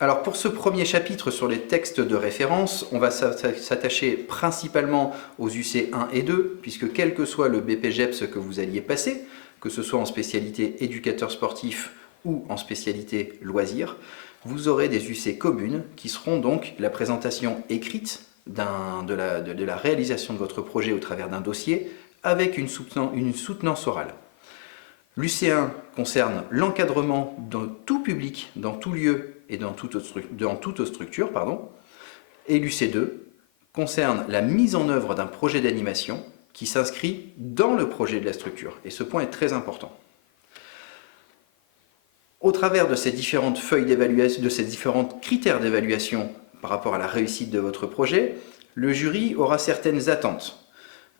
Alors pour ce premier chapitre sur les textes de référence, on va s'attacher principalement aux UC 1 et 2, puisque quel que soit le BPGEPS que vous alliez passer, que ce soit en spécialité éducateur sportif ou en spécialité loisirs, vous aurez des UC communes qui seront donc la présentation écrite de la réalisation de votre projet au travers d'un dossier avec une soutenance orale. L'UC1 concerne l'encadrement de tout public, dans tout lieu et dans toute structure, et l'UC2 concerne la mise en œuvre d'un projet d'animation qui s'inscrit dans le projet de la structure. Et ce point est très important. Au travers de ces différentes feuilles d'évaluation, de ces différents critères d'évaluation par rapport à la réussite de votre projet, le jury aura certaines attentes.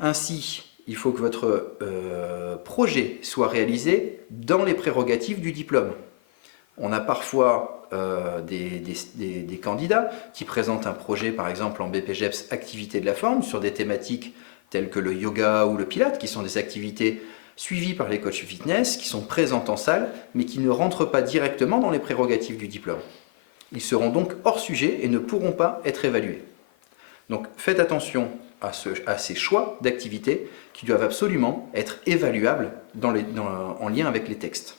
Ainsi, il faut que votre projet soit réalisé dans les prérogatives du diplôme. On a parfois des candidats qui présentent un projet, par exemple en BPGEPS activité de la forme, sur des thématiques telles que le yoga ou le pilate, qui sont des activités suivies par les coachs fitness, qui sont présentes en salle, mais qui ne rentrent pas directement dans les prérogatives du diplôme. Ils seront donc hors sujet et ne pourront pas être évalués. Donc faites attention à ces choix d'activités qui doivent absolument être évaluables en lien avec les textes.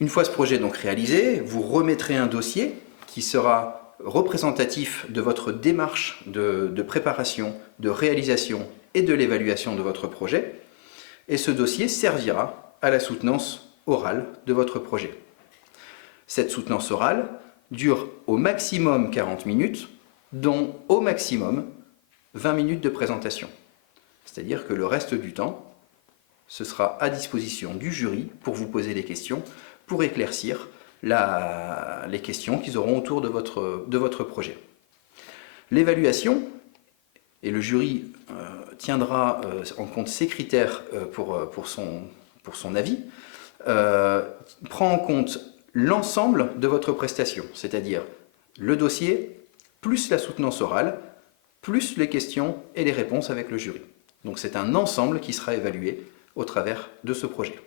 Une fois ce projet donc réalisé, vous remettrez un dossier qui sera représentatif de votre démarche de préparation, de réalisation et de l'évaluation de votre projet. Et ce dossier servira à la soutenance orale de votre projet. Cette soutenance orale dure au maximum 40 minutes, dont au maximum 20 minutes de présentation. C'est-à-dire que le reste du temps, ce sera à disposition du jury pour vous poser des questions, pour éclaircir les questions qu'ils auront autour de votre projet. L'évaluation, et le jury tiendra en compte ces critères pour son avis, prend en compte l'ensemble de votre prestation, c'est-à-dire le dossier, plus la soutenance orale, plus les questions et les réponses avec le jury. Donc c'est un ensemble qui sera évalué au travers de ce projet.